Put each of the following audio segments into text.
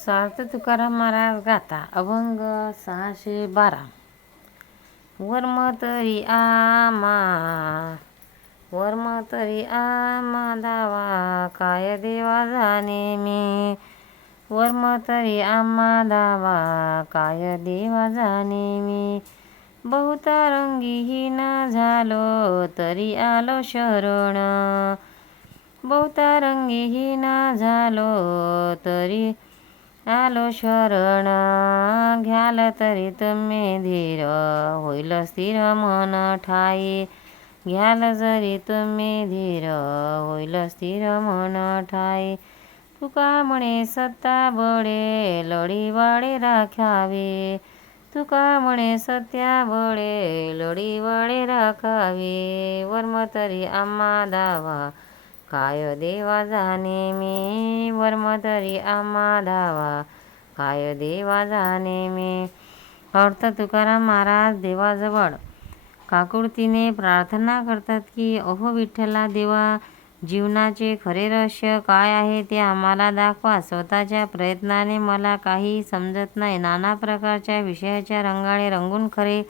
सार्थ तुकाराम महाराज गाथा अभंग 612. वर्म तरी आमा धावा काय देवा जाणे मी. वर्म तरी आम्हा धावा काय देवा जाणे मी. बहुता रंगीहीन झालो तरी आलो शरण. बहुता रंगीहीन झालो तरी आलो शरण. घ्याल तरी तुम्ही धीर होईल स्थिर मन ठाई. घ्याल जरी तुम्ही धीर होईल स्थिर मन ठाई. तुका म्हणे सत्ता बळे लढी वाळे राखावे. तुका म्हणे सत्या बळे लढी वाळे राखावे. वर्म तरी आम्हा धावा काय देवा जाणे मी. वर्म तरी आम्हा धावा काय देवा जाणे मी. अर्थ तुकाराम महाराज देवाजवळ काकुळतीने प्रार्थना करतात की अहो विठ्ठला देवा, जीवनाचे खरे रहस्य काय आहे ते आम्हाला दाखवा. स्वतःच्या प्रयत्नाने मला काही समजत नाही. नाना प्रकारच्या विषयाच्या रंगाने रंगून खरे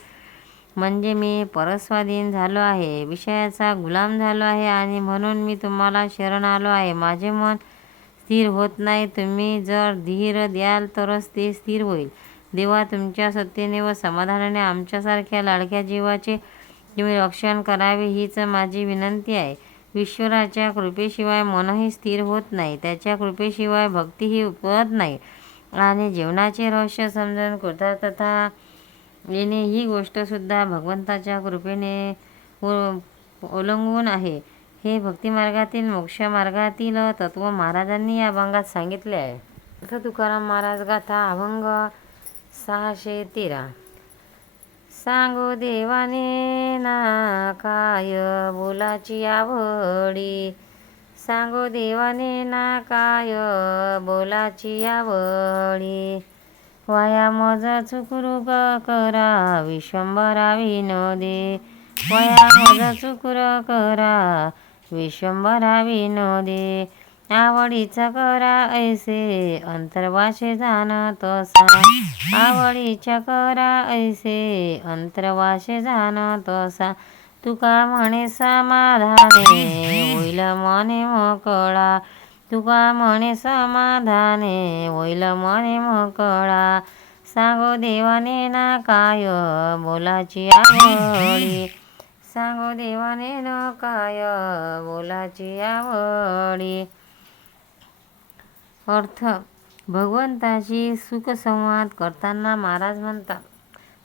म्हणजे मी परस्वाधीन झालो आहे, विषयाचा गुलाम झालो आहे आणि म्हणून मी तुम्हाला शरण आलो आहे. माझे मन स्थिर होत नाही. तुम्ही जर धीर द्याल तरच ते स्थिर होईल. देवा, तुमच्या सत्तेने व समाधानाने आमच्यासारख्या लाडक्या जीवाचे तुम्ही रक्षण करावे हीच माझी विनंती आहे. ईश्वराच्या कृपेशिवाय मनही स्थिर होत नाही, त्याच्या कृपेशिवाय भक्तीही उपवत नाही आणि जीवनाचे रहस्य समजून कृतार्थता येणे ही गोष्टसुद्धा भगवंताच्या कृपेने ओलांडून आहे. हे भक्तिमार्गातील मोक्षमार्गातील तत्व महाराजांनी या अभंगात सांगितले आहे. अर्थ तुकाराम महाराज गाथा अभंग 613. सांगो देवाने ना काय बोलाची आवडी. सांगो देवाने ना काय बोलाची आवडी. वाया मज चुकरू करा विश्वंभरा विनोदे. वया मज चुकुर करा विश्वंभरा विनोदे. आवडीचा करा ऐसे अंतर्वासे जाण तसा. आवडीच्या करा ऐसे अंतर्वासे जाण तसा. तुका म्हणे समाधाने होईल मने मोकळा. तुका म्हणे समाधाने होईल मने मोकळा. सांगो देवाने ना काय बोलाची आवडी. सांगो देवाने न काय बोलाची आवडी. अर्थ भगवंताशी सुखसंवाद करताना महाराज म्हणतात,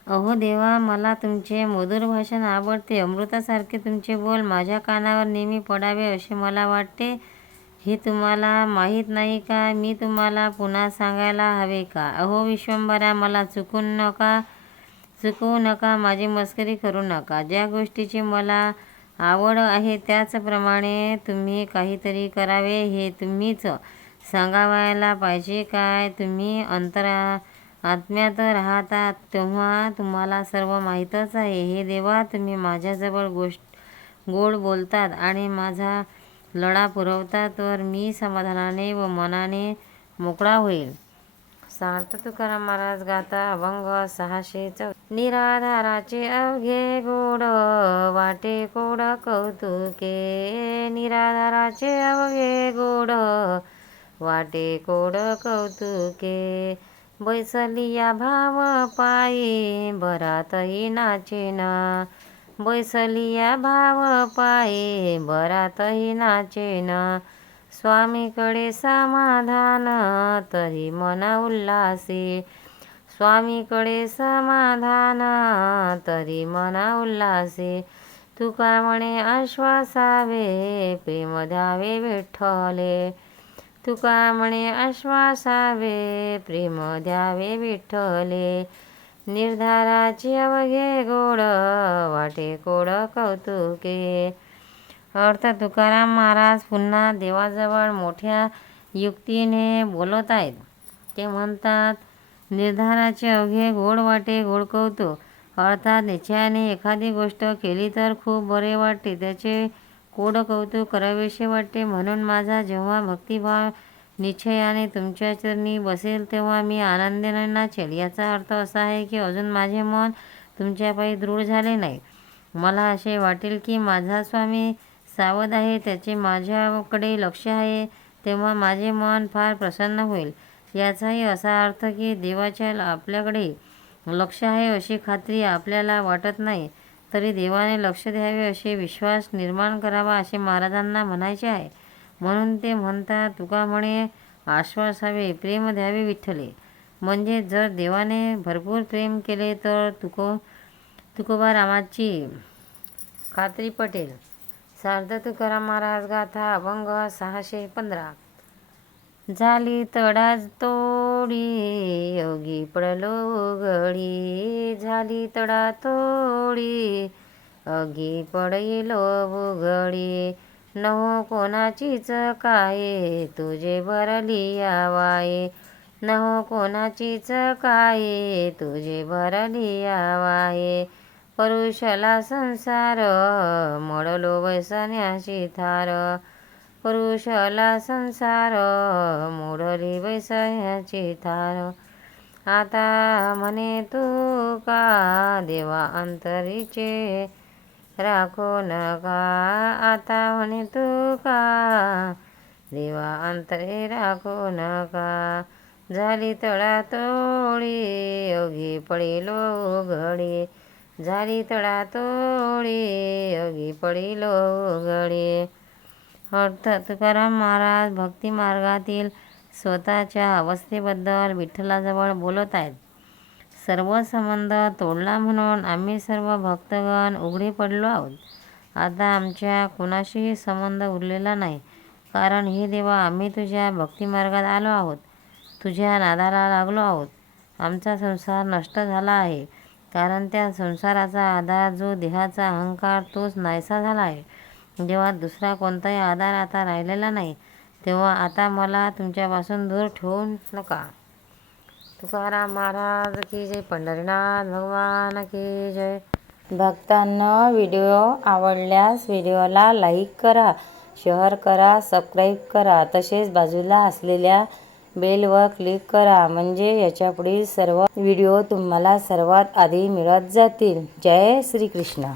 अहो देवा, मला तुमचे मधुर भाषण आवडते. अमृतासारखे तुमचे बोल माझ्या कानावर नेहमी पडावे असे मला वाटते. हे तुम्हाला माहीत नाही का? मी तुम्हाला पुन्हा सांगायला हवे का? अहो विश्वंभरा, मला चुकवू नका, माझी मस्करी करू नका. ज्या गोष्टीची मला आवड आहे त्याचप्रमाणे तुम्ही काहीतरी करावे हे तुम्हीच सांगावायला पाहिजे काय? तुम्ही आत्म्यात राहतात तेव्हा तुम्हाला सर्व माहीतच आहे. हे देवा, तुम्ही माझ्याजवळ गोड बोलतात आणि माझा लढा पुरवता तर मी समाधानाने व मनाने मोकळा होईल. सार्थ तुकाराम महाराज गाथा अभंग 614. निराधाराचे अवघे गोड वाटे कोड कौतुके. निराधाराचे अवघे गोड वाटे कोड कौतुके. बैसलिया भाव पायी बरातही नाचेना. बैसलिया भाव पायी बरातही नाचेना. स्वामीकडे समाधान तरी मना उल्हासी. स्वामीकडे समाधान तरी मना उल्हासी. तुका म्हणे आश्वासावे प्रेम द्यावे विठ्ठले. तुका म्हणे आश्वासावे प्रेम द्यावे विठ्ठले. निर्धाराची अवघे गोड वाटे कोड कौतुके. अर्थ तुकाराम महाराज पुन्हा देवाजवळ मोठ्या युक्तीने बोलत आहेत. ते म्हणतात, निर्धाराचे अवघे गोड वाटे गोड कौतुक. अर्थात निश्चयाने एखादी गोष्ट केली तर खूप बरे वाटते, त्याचे कोड कौतुक करावेसे वाटते. म्हणून माझा जेव्हा भक्तिभाव निश्चयाने तुमच्या चरणी बसेल तेव्हा मी आनंदाने नाचेल. याचा अर्थ असा आहे की अजून माझे मन तुमच्यापायी दृढ झाले नाही. मला असे वाटेल की माझा स्वामी सावध आहे, त्याचे माझ्याकडे लक्ष आहे, तेव्हा माझे मन फार प्रसन्न होईल. याचाही असा अर्थ की देवाच्या आपल्याकडे लक्ष आहे अशी खात्री आपल्याला वाटत नाही, तरी देवाने लक्ष द्यावे असे विश्वास निर्माण करावा असे महाराजांना म्हणायचे आहे. म्हणून ते म्हणतात, तुका म्हणे आश्वास हवे, प्रेम द्यावे विठ्ठले. म्हणजे जर देवाने भरपूर प्रेम केले तर तुकोबारामाची खात्री पटेल. सार्थ तुकाराम महाराज गाथा अभंग 615. झाली तडा तोडी योगी पडलो उघडी, झाली तडा तोडी अगी पडलो उघडी, नहो कोणाचीच काय तुझे भरली आवाये, नहो कोणाचीच काय तुझे भरली आवाये, परुषला संसार मोडलो वैसण्याची थार, परुषला संसार मोडली वैसण्याची थार, आता म्हणे तू का देवा अंतरीचे राखो नका, आता म्हणे तू का देवा अंतरे राखो नका, झाली तळा तोडी योगी पडिलो उघडी, झाली तळा तोडी योगी पडिलो उघडी. अर्थ तुकाराम महाराज भक्ती मार्गातील स्वतःच्या अवस्थेबद्दल विठ्ठलाजवळ बोलत आहेत. सर्व संबंध तोडला म्हणून आम्ही सर्व भक्तगण उघडे पडलो आहोत. आता आमच्या कुणाशीही संबंध उरलेला नाही, कारण हे देवा आम्ही तुझ्या भक्तिमार्गात आलो आहोत, तुझ्या नादाला लागलो आहोत. आमचा संसार नष्ट झाला आहे, कारण त्या संसाराचा आधार जो देहाचा अहंकार तोच नाहीसा झाला आहे. जेव्हा दुसरा कोणताही आधार आता राहिलेला नाही, तेव्हा आता मला तुमच्यापासून दूर ठेवू नका. तुकाराम महाराज की जय. पंढरीनाथ भगवान की जय. भक्तांनो, व्हिडिओ आवडल्यास व्हिडिओला लाईक करा, शेअर करा, सबस्क्राईब करा. तसेच बाजूला असलेल्या बेलवर क्लिक करा, म्हणजे याच्यापुढील सर्व व्हिडिओ तुम्हाला सर्वात आधी मिळत जातील. जय श्री कृष्ण.